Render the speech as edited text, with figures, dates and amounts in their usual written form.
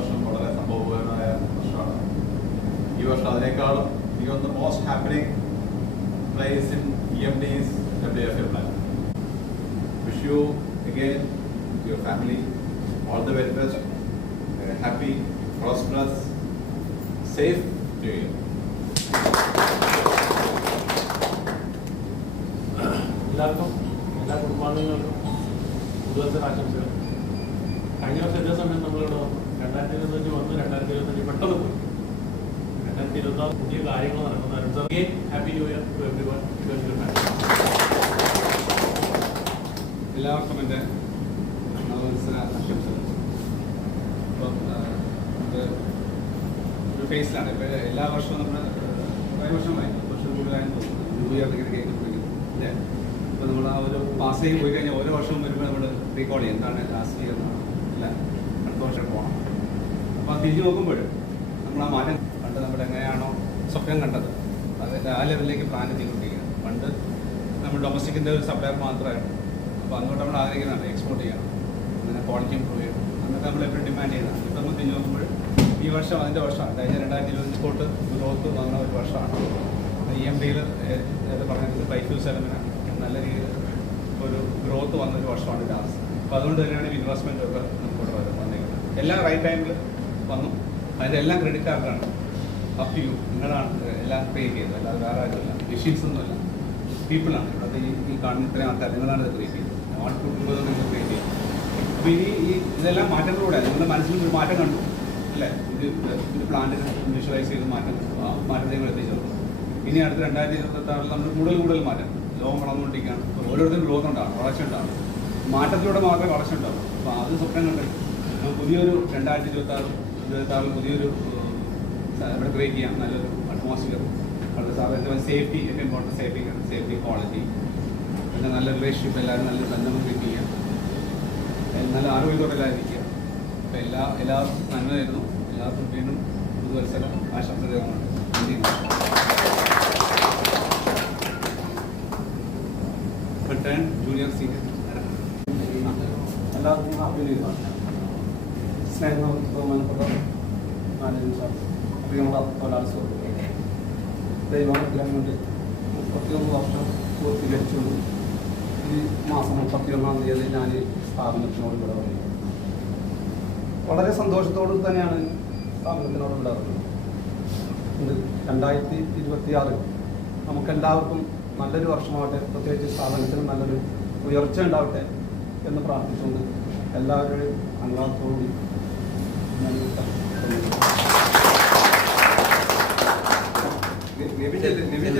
വർഷം വളരെ സംഭവപരമായ വർഷമാണ്. ഈ വർഷം അതിനേക്കാളും the most happening place in EMD's WFA plan. Wish you again, your family, all the very best. Happy, prosperous, safe New Year. എല്ലാവർക്കും എല്ലാ കുടുംബാംഗങ്ങൾക്കും പുതുവത്സര ആശംസകൾ. കഴിഞ്ഞ വർഷം ഇതേ സമയം നമ്മളിവിടെ വന്നു. 2025 വന്നു, 2025 പെട്ടെന്ന് പോയി. 2026 പുതിയ കാര്യങ്ങൾ നടക്കുന്നവരുണ്ട്. Happy new year to everyone. എല്ലാവർക്കും എൻ്റെ നവവത്സര ആശംസകൾ. ഇപ്പം ഒരു ഫേസിലാണ്. ഇപ്പോൾ എല്ലാ വർഷവും നമ്മൾ കുറേ വർഷമായി, വർഷം കൂടുതലായെന്ന് തോന്നുന്നു ന്യൂ ഇയർ ഇങ്ങനെ കേൾക്കുമ്പോഴേക്കും അല്ലേ. ഇപ്പോൾ നമ്മൾ ആ ഒരു പാസ് ചെയ്ത് പോയി കഴിഞ്ഞാൽ ഓരോ വർഷവും വരുമ്പോൾ നമ്മൾ റീകോൾ ചെയ്യും എന്താണ് ലാസ്റ്റ് ഇയർ എന്നാണ് അല്ല അടുത്ത വർഷം പോകണം. അപ്പോൾ അത് തിരിഞ്ഞ് നോക്കുമ്പോൾ നമ്മൾ ആ മാറ്റം പണ്ട് നമ്മൾ എങ്ങനെയാണോ സ്വപ്നം കണ്ടത് അതിൻ്റെ ആ ലെവലിലേക്ക് പ്ലാൻ ചെയ്തുകൊണ്ടിരിക്കുകയാണ്. പണ്ട് നമ്മൾ ഡൊമസ്റ്റിക്കിൻ്റെ ഒരു സപ്ലയർ മാത്രമായിരുന്നു. അപ്പോൾ അങ്ങോട്ട് നമ്മൾ ആഗ്രഹിക്കുന്നതാണ് എക്സ്പോർട്ട് ചെയ്യണം, അങ്ങനെ ക്വാളിറ്റി ഇമ്പ്രൂവ് ചെയ്യണം, അന്നൊക്കെ നമ്മൾ എപ്പോഴും ഡിമാൻഡ് ചെയ്യുന്നതാണ്. ഇപ്പം നമ്മൾ തിരിഞ്ഞ് നോക്കുമ്പോൾ ഈ വർഷം അതിൻ്റെ വർഷമാണ്. കഴിഞ്ഞ 2020 എക്സ്പോർട്ട് ഗ്രോത്ത് വന്ന ഒരു വർഷമാണ്. EMDയിൽ പറഞ്ഞത് 527 നല്ല രീതിയിൽ ഒരു ഗ്രോത്ത് വന്നൊരു വർഷമാണ് ലാസ്റ്റ്. അപ്പോൾ അതുകൊണ്ട് തന്നെയാണ് ഇൻവെസ്റ്റ്മെൻറ്റ് ഒക്കെ നമുക്കിവിടെ വന്നിരിക്കുന്നത്. എല്ലാം റൈറ്റ് ടൈമിൽ വന്നു. അതിൻ്റെ എല്ലാം ക്രെഡിറ്റ് കാർഡാണ്. അപ്പ് ടു യു, നിങ്ങളാണ് എല്ലാം ക്രിയേറ്റ് ചെയ്തത്. അല്ലാതെ വേറെ ആരുമില്ല, മെഷീൻസ് ഒന്നുമില്ല, പീപ്പിളാണ്. ഇവിടെ ഈ കാണുന്ന ഇത്രയും ആൾക്കാർ നിങ്ങളാണ് ഇത് ക്രിയേറ്റ് ചെയ്തത്. ഔട്ട്പുട്ട് നിങ്ങൾ ക്രിയേറ്റ് ചെയ്യും. അപ്പോൾ ഇതെല്ലാം മാറ്റങ്ങളിലൂടെ നിങ്ങളുടെ മനസ്സിൽ ഒരു മാറ്റം കണ്ടു അല്ലേ. ഇത് പ്ലാന്റിന് വിഷ്വലൈസ് ചെയ്ത് മാറ്റത്തെ എത്തിച്ചത്. ഇനി അടുത്ത 2026 നമ്മൾ കൂടുതൽ മാറ്റം ലോകം വളർന്നുകൊണ്ടിരിക്കുകയാണ്. ഓരോരുത്തരും ഗ്രോത്ത് ഉണ്ടാകും, വളർച്ച ഉണ്ടാകും. മാറ്റത്തിലൂടെ മാത്രമേ വളർച്ച ഉണ്ടാകും. അപ്പോൾ അത് സ്വപ്നം കണ്ട് പുതിയൊരു 2026 പുതിയൊരു ഇവിടെ ക്രിയേറ്റ് ചെയ്യാം. നല്ലൊരു അറ്റ്മോസ്ഫിയർ, വളരെ സാധാരണ സേഫ്റ്റി, ഏറ്റവും ഇമ്പോർട്ടൻറ്റ് സേഫ്റ്റി ക്വാളിറ്റി, പിന്നെ നല്ല റിലേഷൻഷിപ്പ്, എല്ലാവരും നല്ല ബന്ധം ക്രിയേറ്റ് ചെയ്യാം, നല്ല ആരോഗ്യത്തോടെല്ലായിരിക്കുക. അപ്പോൾ എല്ലാവർക്കും നന്മ തരുന്നു. എല്ലാവർക്കും വീണ്ടും പുതുവത്സര ആശംസകളുണ്ട്. റിട്ടേൺ ജൂനിയർ സീനിയർ എല്ലാവർക്കും ഹാപ്പി ന്യൂ ഇയർ. സ്നേഹം ബഹുമാനപ്പെട്ട പ്രിയമുള്ള ഒരാൾ സുഹൃത്തുക്കളെ, ദൈവാനുഗ്രഹം കൊണ്ട് 31 വർഷം പൂർത്തീകരിച്ചുകൊണ്ട് ഈ മാസം 31-ാം തീയതി ഞാൻ ഈ സ്ഥാപനത്തിനോട് ഇവിടെ പറയുന്നത്. വളരെ സന്തോഷത്തോടു തന്നെയാണ് സ്ഥാപനത്തിനോട് ഇവിടെ പറയുന്നത്. 2026 നമുക്കെല്ലാവർക്കും നല്ലൊരു വർഷമാവട്ടെ, പ്രത്യേകിച്ച് സ്ഥാപനത്തിന് നല്ലൊരു ഉയർച്ച ഉണ്ടാവട്ടെ എന്ന് പ്രാർത്ഥിച്ചുകൊണ്ട് എല്ലാവരുടെയും അനുവാദത്തോടുകൂടി നിവിൻ